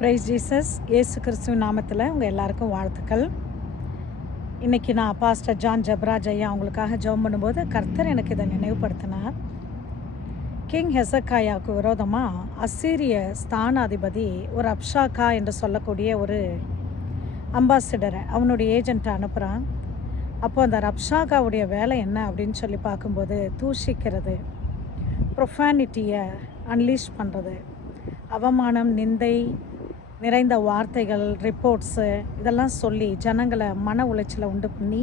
Price Jesus ஏசு கிறிஸ்துவ நாமத்தில் உங்கள் எல்லாருக்கும் வாழ்த்துக்கள். இன்றைக்கி நான் பாஸ்டர் ஜான் ஜப்ராஜ் ஐயா அவங்களுக்காக ஜெபம் பண்ணும்போது கர்த்தர் எனக்கு இதை நினைவுபடுத்தினார். கிங் ஹெசக்காயாவுக்கு விரோதமாக அசீரிய ஸ்தானாதிபதி ஒரு அப்ஷாக்கா என்று சொல்லக்கூடிய ஒரு அம்பாசிடரை அவனுடைய ஏஜெண்ட்டை அனுப்புகிறான் அப்போ அந்த ரப்ஷாகாவுடைய வேலை என்ன அப்படின்னு சொல்லி பார்க்கும்போது தூஷிக்கிறது ப்ரொஃபானிட்டியை அன்லீஷ் பண்ணுறது அவமானம் நிந்தை நிறைந்த வார்த்தைகள் ரிப்போர்ட்ஸு இதெல்லாம் சொல்லி ஜனங்களை மன உளைச்சலை உண்டு பண்ணி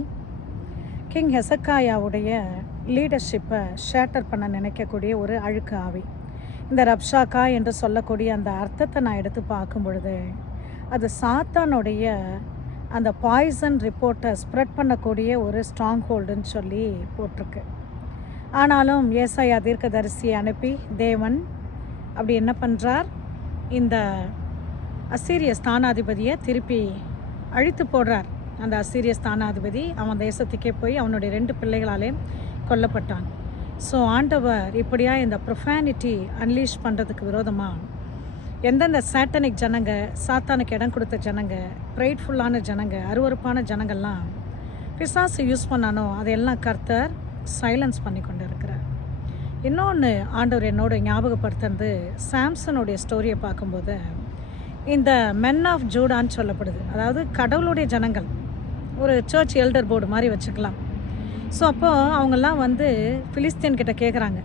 கிங் ஹெசக்காயாவுடைய லீடர்ஷிப்பை ஷேட்டர் பண்ண நினைக்கக்கூடிய ஒரு அழுக்கு ஆவி. இந்த ரப்ஷாக்கா என்று சொல்லக்கூடிய அந்த அர்த்தத்தை நான் எடுத்து பார்க்கும் பொழுது அது சாத்தானுடைய அந்த பாய்சன் ரிப்போர்ட்டை ஸ்ப்ரெட் பண்ணக்கூடிய ஒரு ஸ்ட்ராங் ஹோல்டுன்னு சொல்லி போட்டிருக்கு. ஆனாலும் ஏசாயா தீர்க்கதரிசியை அனுப்பி தேவன் அப்படி என்ன பண்ணுறார் இந்த அசீரிய ஸ்தானாதிபதியை திருப்பி அழித்து போடுறார். அந்த அசீரிய ஸ்தானாதிபதி அவன் தேசத்துக்கே போய் அவனுடைய ரெண்டு பிள்ளைகளாலே கொல்லப்பட்டான். ஸோ ஆண்டவர் இப்படியா இந்த ப்ரொஃபானிட்டி அன்லீஷ் பண்ணுறதுக்கு விரோதமாக எந்தெந்த சாட்டனிக் ஜனங்க சாத்தானுக்கு இடம் கொடுத்த ஜனங்க ப்ரைட்ஃபுல்லான ஜனங்க அருவறுப்பான ஜனங்கள்லாம் பிசாசு யூஸ் பண்ணானோ அதையெல்லாம் கர்த்தர் சைலன்ஸ் பண்ணி கொண்டு இருக்கிறார் இன்னொன்று ஆண்டவர் என்னோட ஞாபகப்படுத்துறது சாம்சனுடைய ஸ்டோரியை பார்க்கும்போது இந்த மென் ஆஃப் ஜூடான்னு சொல்லப்படுது. அதாவது கடவுளுடைய ஜனங்கள். ஒரு சர்ச் எல்டர் போர்டு மாதிரி வச்சுக்கலாம். ஸோ அப்போது அவங்கெல்லாம் வந்து ஃபிலிஸ்தீன் கிட்ட கேட்குறாங்க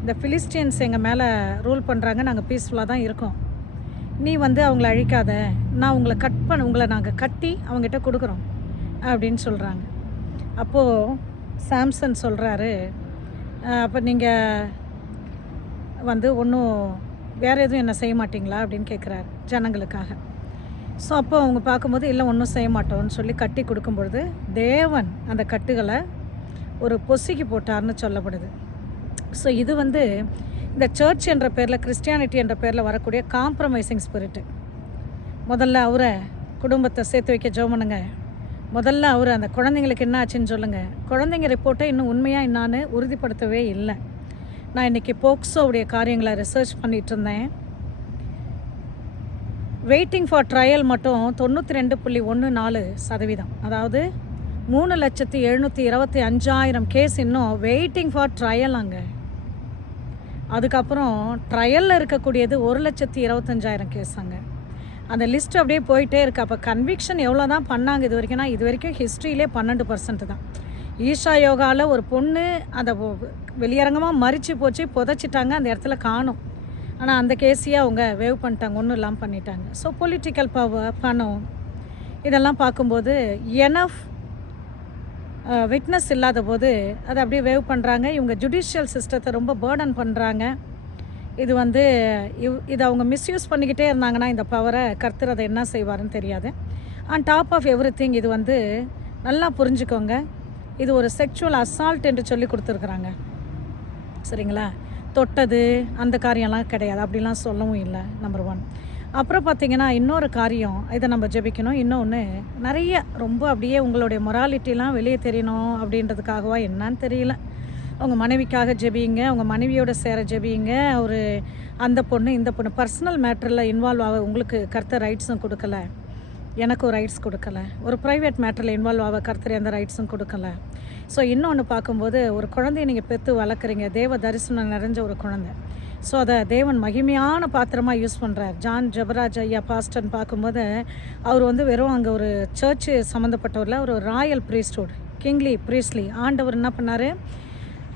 இந்த ஃபிலிஸ்டீன்ஸ் எங்கள் மேலே ரூல் பண்ணுறாங்க நாங்கள் பீஸ்ஃபுல்லாக தான் இருக்கோம். நீ வந்து அவங்கள அழிக்காத. நான் உங்களை கட் பண்ண உங்களை நாங்கள் கட்டி அவங்ககிட்ட கொடுக்குறோம். அப்படின்னு சொல்கிறாங்க அப்போது சாம்சன் சொல்கிறாரு அப்போ நீங்கள் வந்து ஒன்றும் வேறு எதுவும் என்ன செய்ய மாட்டிங்களா அப்படின்னு கேட்குறாரு ஜனங்களுக்காக. ஸோ அப்போ அவங்க பார்க்கும்போது இல்லை ஒன்றும் செய்ய மாட்டோம்னு சொல்லி கட்டி கொடுக்கும் பொழுது தேவன் அந்த கட்டுகளை ஒரு பொசிக்கு போட்டார்னு சொல்லப்படுது. ஸோ இது வந்து இந்த சர்ச் என்ற பேரில் கிறிஸ்டியானிட்டி என்ற பேரில் வரக்கூடிய காம்ப்ரமைசிங் ஸ்பிரிட்டு முதல்ல அவரை குடும்பத்தை சேர்த்து வைக்க ஜோமனுங்க பண்ணுங்க. முதல்ல அவர் அந்த குழந்தைங்களுக்கு என்ன ஆச்சுன்னு சொல்லுங்கள் குழந்தைங்க ரிப்போர்ட்டை இன்னும் உண்மையாக என்னான்னு உறுதிப்படுத்தவே இல்லை. நான் இன்றைக்கி போக்ஸோவுடைய காரியங்களை ரிசர்ச் பண்ணிகிட்டு இருந்தேன் வெயிட்டிங் ஃபார் ட்ரையல் மட்டும் தொண்ணூற்றி ரெண்டு புள்ளி ஒன்று நாலு சதவீதம். அதாவது மூணு லட்சத்தி எழுநூற்றி இருபத்தி அஞ்சாயிரம் கேஸ் இன்னும் வெயிட்டிங் ஃபார் ட்ரையல் அங்கே. அதுக்கப்புறம் ட்ரையலில் இருக்கக்கூடியது ஒரு லட்சத்தி இருபத்தஞ்சாயிரம் கேஸ் அங்கே. அந்த லிஸ்ட் அப்படியே போயிட்டே இருக்குது அப்போ கன்விக்ஷன் எவ்வளோ தான் பண்ணாங்க இது வரைக்கும்னா இது வரைக்கும் ஹிஸ்ட்ரியிலே பன்னெண்டு பர்சன்ட் தான். ஈஷா யோகாவில் ஒரு பொண்ணு அந்த வெளியரங்கமாக மறித்து போச்சு புதைச்சிட்டாங்க அந்த இடத்துல காணும். ஆனால் அந்த கேஸையே அவங்க வேவ் பண்ணிட்டாங்க ஒன்றும் இல்லாமல் பண்ணிட்டாங்க. ஸோ பொலிட்டிக்கல் பவர் பணம் இதெல்லாம் பார்க்கும்போது எனஃப் விட்னஸ் இல்லாத போது அதை அப்படியே வேவ் பண்ணுறாங்க இவங்க ஜுடிஷியல் சிஸ்டத்தை ரொம்ப பேர்டன் பண்ணுறாங்க இது வந்து இவ் இதை அவங்க மிஸ்யூஸ் பண்ணிக்கிட்டே இருந்தாங்கன்னா இந்த பவரை கர்த்தர் என்ன செய்வாருன்னு தெரியாது. On top of everything இது வந்து நல்லா புரிஞ்சுக்கோங்க. இது ஒரு செக்ஷுவல் அசால்ட் என்று சொல்லி கொடுத்துருக்குறாங்க. சரிங்களா? தொட்டது அந்த காரியம்லாம் கிடையாது. அப்படிலாம் சொல்லவும் இல்லை நம்பர் ஒன் அப்புறம் பார்த்தீங்கன்னா இன்னொரு காரியம் இதை நம்ம ஜெபிக்கணும். இன்னொன்று நிறைய ரொம்ப அப்படியே உங்களுடைய மொராலிட்டிலாம் வெளியே தெரியணும் அப்படின்றதுக்காகவா என்னன்னு தெரியல. அவங்க மனைவிக்காக ஜெபிங்க அவங்க மனைவியோட சேர ஜெபிங்க. ஒரு அந்த பொண்ணு இந்த பொண்ணு பர்சனல் மேட்டரில் இன்வால்வ் ஆக உங்களுக்கு கருத்த ரைட்ஸும் கொடுக்கல. எனக்கும் ரைட்ஸ் கொடுக்கல. ஒரு ப்ரைவேட் மேட்டரில் இன்வால்வ் ஆக கர்த்தர் எந்த ரைட்ஸும் கொடுக்கல. ஸோ இன்னொன்று பார்க்கும்போது ஒரு குழந்தைய நீங்கள் பெற்று வளர்க்குறீங்க. தேவ தரிசனம் நிறைஞ்ச ஒரு குழந்தை. ஸோ அதை தேவன் மகிமையான பாத்திரமாக யூஸ் பண்ணுறார் ஜான் ஜபராஜ் ஐயா பாஸ்டர்னு பார்க்கும்போது அவர் வந்து வெறும் அங்கே ஒரு சர்ச்சு சம்மந்தப்பட்டவரில் ஒரு ராயல் ப்ரீஸ்ட்ஹுட் கிங்லி ப்ரீஸ்லி ஆண்டவர் என்ன பண்ணார்?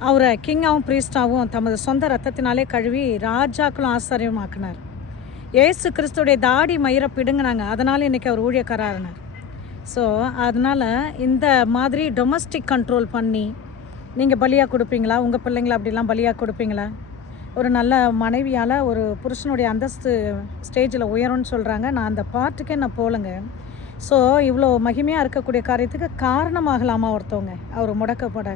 அவரை கிங்காகவும் ப்ரீஸ்டாகவும் தமது சொந்த ரத்தத்தினாலே கழுவி ராஜாக்களும் ஆச்சரியமாக்கினார் ஏசு கிறிஸ்துடைய தாடி மயிரை பிடுங்கினாங்க. அதனால் இன்றைக்கி அவர் ஊழியக்காரனார் ஸோ அதனால் இந்த மாதிரி டொமஸ்டிக் கண்ட்ரோல் பண்ணி நீங்கள் பலியாக கொடுப்பீங்களா? உங்கள் பிள்ளைங்கள அப்படிலாம் பலியாக கொடுப்பீங்களா? ஒரு நல்ல மனைவியால் ஒரு புருஷனுடைய அந்தஸ்து ஸ்டேஜில் உயரும்னு சொல்கிறாங்க நான் அந்த பாட்டுக்கே நான் போகலங்க ஸோ இவ்வளோ மகிமையாக இருக்கக்கூடிய காரியத்துக்கு காரணமாகலாமா ஒருத்தவங்க? அவர் முடக்கப்பட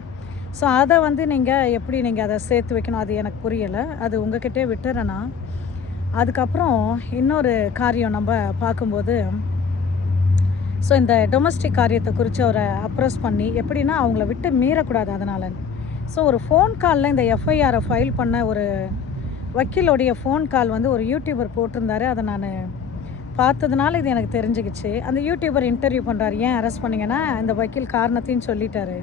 ஸோ அதை வந்து நீங்கள் எப்படி நீங்கள் அதை சேர்த்து வைக்கணும்? அது எனக்கு புரியலை. அது உங்ககிட்டே விட்டுறேன்னா அதுக்கப்புறம் இன்னொரு காரியம் நம்ம பார்க்கும்போது ஸோ இந்த டொமஸ்டிக் காரியத்தை குறித்து அவரை அப்ரோஸ் பண்ணி எப்படின்னா அவங்கள விட்டு மீறக்கூடாது அதனால். ஸோ ஒரு ஃபோன் காலில் இந்த எஃப்ஐஆரை ஃபைல் பண்ண ஒரு வக்கீலோடைய ஃபோன் கால் வந்து ஒரு யூடியூபர் போட்டிருந்தாரு. அதை நான் பார்த்ததுனால இது எனக்கு தெரிஞ்சுக்கிச்சு. அந்த யூடியூபர் இன்டர்வியூ பண்ணுறாரு ஏன் அரெஸ்ட் பண்ணிங்கன்னா இந்த வக்கீல் காரணத்தையும் சொல்லிட்டாரு.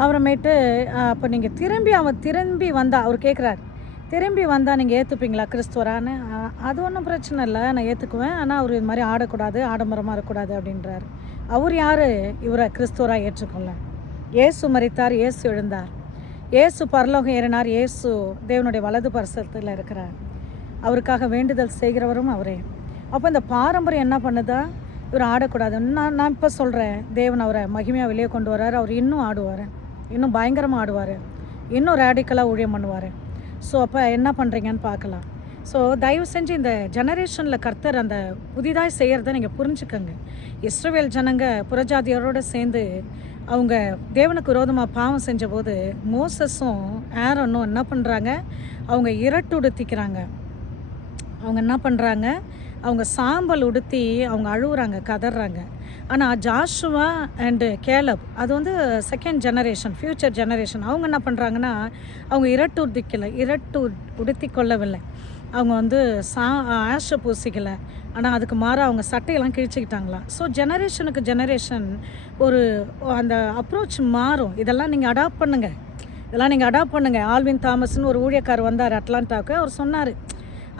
அப்புறமேட்டு அப்போ நீங்கள் திரும்பி அவன் திரும்பி வந்தா அவர் கேட்குறாரு திரும்பி வந்தால் நீங்கள் ஏற்றுப்பீங்களா கிறிஸ்துவரான்னு? அது ஒன்றும் பிரச்சனை இல்லை. நான் ஏற்றுக்குவேன் ஆனால் அவர் இது மாதிரி ஆடக்கூடாது ஆடம்பரமாக இருக்கக்கூடாது அப்படின்றார். அவர் யார்? இவரை கிறிஸ்துவராக ஏற்றுக்கொள்ள. இயேசு மறித்தார் இயேசு எழுந்தார். இயேசு பரலோகம் ஏறினார். இயேசு தேவனுடைய வலது பரிசத்தில் இருக்கிறார். அவருக்காக வேண்டுதல் செய்கிறவரும் அவரே. அப்போ இந்த பாரம்பரியம் என்ன பண்ணுதா? இவர் ஆடக்கூடாது. நான் நான் இப்போ சொல்கிறேன் தேவன் அவரை மகிமையாக வெளியே கொண்டு வர்றார். அவர் இன்னும் ஆடுவார். இன்னும் பயங்கரமாக ஆடுவார். இன்னும் ரேடிக்கலாக ஊழியம் பண்ணுவார். ஸோ அப்போ என்ன பண்ணுறீங்கன்னு பார்க்கலாம். ஸோ தயவு செஞ்சு இந்த ஜெனரேஷனில் கர்த்தர் அந்த புதிதாக செய்கிறத நீங்கள் புரிஞ்சுக்கோங்க. இஸ்ரவேல் ஜனங்க புறஜாதியரோடு சேர்ந்து அவங்க தேவனுக்கு விரோதமாக பாவம் செஞ்சபோது மோசஸும் ஆரோனும் என்ன பண்ணுறாங்க அவங்க இரட்டு உடுத்திக்கிறாங்க. அவங்க என்ன பண்ணுறாங்க அவங்க சாம்பல் உடுத்தி அவங்க அழுகுறாங்க கதறாங்க. ஆனால் ஜாஷுவா அண்டு கேலப் அது வந்து செகண்ட் ஜெனரேஷன் ஃப்யூச்சர் ஜெனரேஷன் அவங்க என்ன பண்ணுறாங்கன்னா அவங்க இரட்டு உடுத்திக்கலை இரட்டு உடுத்தி கொள்ளவில்லை அவங்க வந்து சா ஆஷை பூசிக்கலை. ஆனால் அதுக்கு மாறாக அவங்க சட்டையெல்லாம் கிழிச்சிக்கிட்டாங்களாம் ஸோ ஜெனரேஷனுக்கு ஜெனரேஷன் ஒரு அந்த அப்ரோச் மாறும். இதெல்லாம் நீங்கள் அடாப்ட் பண்ணுங்கள் இதெல்லாம் நீங்கள் அடாப்ட் பண்ணுங்கள் ஆல்வின் தாமஸ்னு ஒரு ஊழியக்கார் வந்தார் அட்லாண்டாவுக்கு. அவர் சொன்னார்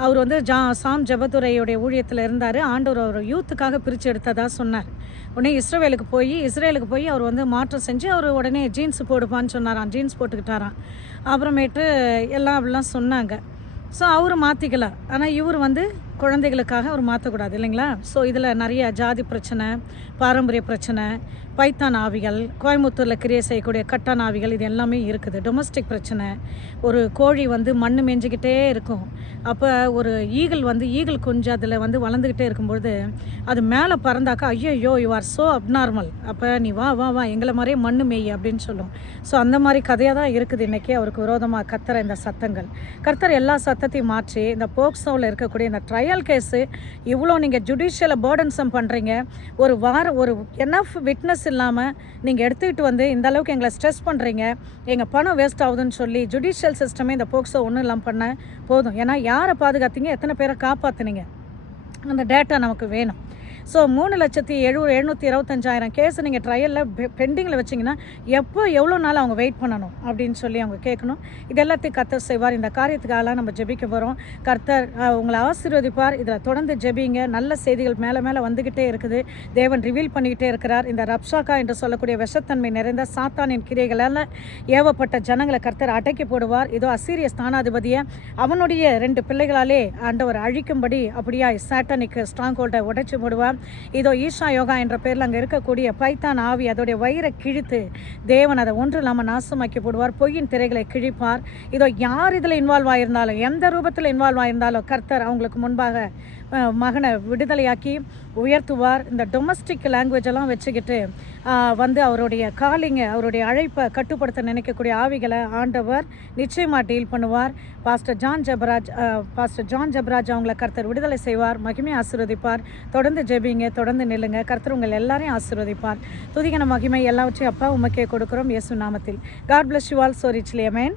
அவர் வந்து ஜா சாம் ஜெபத்துரையுடைய ஊழியத்தில் இருந்தார். ஆண்டவர் அவர் யூத்துக்காக பிரித்து எடுத்ததாக சொன்னார். உடனே இஸ்ரேலுக்கு போய் இஸ்ரேலுக்கு போய் அவர் வந்து மாற்றம் செஞ்சு அவர் உடனே ஜீன்ஸ் போடுப்பான்னு சொன்னாராம். ஜீன்ஸ் போட்டுக்கிட்டாராம். அப்புறமேட்டு எல்லாம் அப்படிலாம் சொன்னாங்க. ஸோ அவர் மாற்றிக்கல ஆனால் இவர் வந்து குழந்தைகளுக்காக அவர் மாற்றக்கூடாது இல்லைங்களா? ஸோ இதில் நிறைய ஜாதி பிரச்சனை பாரம்பரிய பிரச்சனை பைத்தான் ஆவிகள் கோயம்புத்தூரில் கிரியே செய்யக்கூடிய கட்டான் ஆவிகள் இது எல்லாமே இருக்குது. டொமஸ்டிக் பிரச்சனை. ஒரு கோழி வந்து மண் மேஞ்சிக்கிட்டே இருக்கும். அப்போ ஒரு ஈகிள் வந்து ஈகிள் குஞ்சு அதில் வந்து வளர்ந்துக்கிட்டே இருக்கும்பொழுது அது மேலே பறந்தாக்கா ஐயோ யூ ஆர் ஸோ அப்நார்மல் அப்போ நீ வா வா வா எங்களை மாதிரியே மண் மேய் அப்படின்னு சொல்லும். ஸோ அந்த மாதிரி கதையாக தான் இருக்குது இன்றைக்கி அவருக்கு விரோதமாக கத்துற இந்த சத்தங்கள். கர்த்தர் எல்லா சத்தத்தையும் மாற்றி இந்த போக்சோவில் இருக்கக்கூடிய இந்த ட்ரையல் கேஸு இவ்வளோ நீங்கள் ஜுடிஷியலை பேர்டன்சம் பண்ணுறீங்க ஒரு வாரம் ஒரு என்னஃப் விட்னஸ் இல்லாமல் நீங்கள் எடுத்துக்கிட்டு வந்து இந்த அளவுக்கு எங்களை ஸ்ட்ரெஸ் பண்ணுறீங்க எங்கள் பணம் வேஸ்ட் ஆகுதுன்னு சொல்லி ஜுடிஷியல் சிஸ்டமே இந்த போக்ஸோ ஒன்றும் இல்லாமல் பண்ண போதும். ஏன்னா யாரை பாதுகாத்தீங்க? எத்தனை பேரை காப்பாற்றுனீங்க அந்த டேட்டா நமக்கு வேணும். ஸோ மூணு லட்சத்தி எழுபது எழுநூற்றி இருபத்தஞ்சாயிரம் கேஸ் நீங்கள் ட்ரையலில் பெண்டிங்கில் வச்சிங்கன்னா எப்போ எவ்வளோ நாள் அவங்க வெயிட் பண்ணணும் அப்படின்னு சொல்லி அவங்க கேட்கணும். இது எல்லாத்தையும் கர்த்தர் செய்வார். இந்த காரியத்துக்காகலாம் நம்ம ஜெபிக்க போகிறோம் கர்த்தர் உங்களை ஆசீர்வதிப்பார். இதில் தொடர்ந்து ஜெபிங்க. நல்ல செய்திகள் மேலே மேலே வந்துக்கிட்டே இருக்குது. தேவன் ரிவீல் பண்ணிக்கிட்டே இருக்கிறார். இந்த ரப்ஷாக்கா என்று சொல்லக்கூடிய விஷத்தன்மை நிறைந்த சாத்தானின் கிரியைகளால் ஏவப்பட்ட ஜனங்களை கர்த்தர் அடக்கி போடுவார். இதோ அசீரிய ஸ்தானாதிபதியை அவனுடைய ரெண்டு பிள்ளைகளாலே ஆண்டவர் அழிக்கும்படி அப்படியா சாட்டனிக்கு ஸ்ட்ராங் ஹோல்டை உடைச்சி போடுவார். இதோ ஈஷா யோகா என்ற பேரில் அங்கே இருக்கக்கூடிய பைத்தான் ஆவி அதோடைய வயிறை கிழித்து தேவன் அதை ஒன்று இல்லாமல் நாசமாக்கி போடுவார். பொய்யின் திரைகளை கிழிப்பார். இதோ யார் இதில் இன்வால்வ் ஆயிருந்தாலும் எந்த ரூபத்தில் இன்வால்வ் ஆயிருந்தாலும் கர்த்தர் அவங்களுக்கு முன்பாக மகனை விடுதலையாக்கி உயர்த்துவார். இந்த டொமஸ்டிக் லாங்குவேஜ் எல்லாம் வச்சுக்கிட்டு வந்து அவருடைய காலிங்க அவருடைய அழைப்பை கட்டுப்படுத்த நினைக்கக்கூடிய ஆவிகளை ஆண்டவர் நிச்சயமாக டீல் பண்ணுவார். Pastor John Jabaraj pastor John Jabaraj அவங்களை கர்த்தர் விடுதலை செய்வார் மகிமை ஆசீர்வதிப்பார். தொடர்ந்து ஜெபிங்க தொடர்ந்து நில்லுங்க. கர்த்தர் உங்கள் எல்லாரையும் ஆசீர்வதிப்பார். துதிகன மகிமை எல்லாவற்றையும் அப்பா உமக்கே கொடுக்குறோம். இயேசு நாமத்தில். God bless you all so richly amen